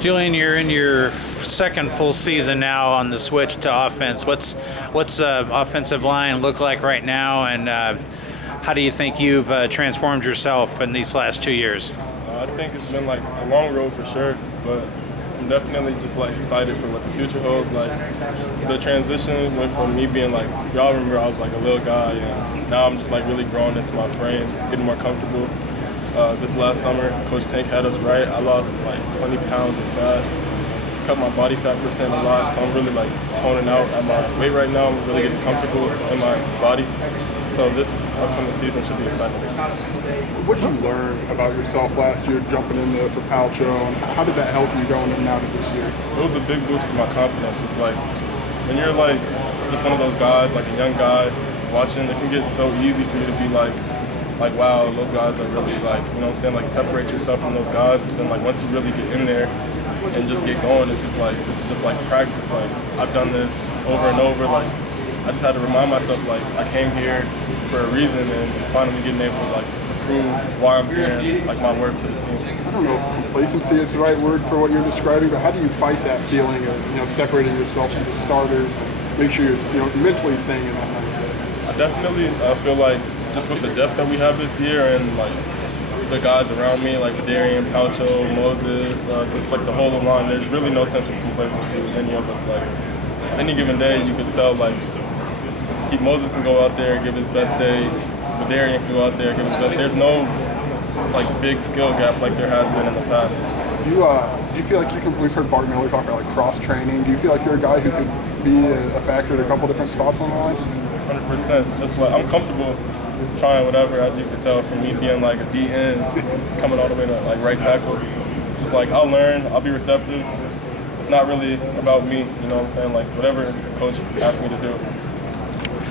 Julian, you're in your second full season now on the switch to offense. What's offensive line look like right now, and how do you think you've transformed yourself in these last 2 years? I think it's been like a long road for sure, but I'm definitely just like excited for what the future holds. Like the transition went from me being like, y'all remember I was like a little guy, and now I'm just like really growing into my frame, getting more comfortable. This last summer, Coach Tank had us right. I lost like 20 pounds of fat, cut my body fat percent a lot, so I'm really like toning out at my weight right now. I'm really getting comfortable in my body. So this upcoming season should be exciting. What did you learn about yourself last year jumping in there for Palcho, and how did that help you going in and out of this year? It was a big boost for my confidence. It's like when you're like just one of those guys, like a young guy watching, it can get so easy for you to be like wow, those guys are really like, you know what I'm saying, like separate yourself from those guys. But then like once you really get in there and just get going, it's just like, this is just like practice. Like I've done this over and over. Like I just had to remind myself like I came here for a reason, and finally getting able to like to prove why I'm here, like my worth to the team. I don't know if complacency is the right word for what you're describing, but how do you fight that feeling of separating yourself from the starters and make sure you're mentally staying in that mindset? I definitely feel like just with the depth that we have this year, and like the guys around me, like Darian, Palcho, Moses, just like the whole line, there's really no sense of complacency with any of us. Like any given day, you could tell like Moses can go out there and give his best day, Darian can go out there and give his best. There's no like big skill gap like there has been in the past. Do you feel like you can? We've heard Bart Miller talk about like cross training. Do you feel like you're a guy who could be a factor at a couple different spots on the line? 100%. Just like I'm comfortable trying whatever, as you can tell from me being like a DN, coming all the way to like right tackle. It's like I'll learn, I'll be receptive. It's not really about me, you know what I'm saying? Like whatever coach asks me to do.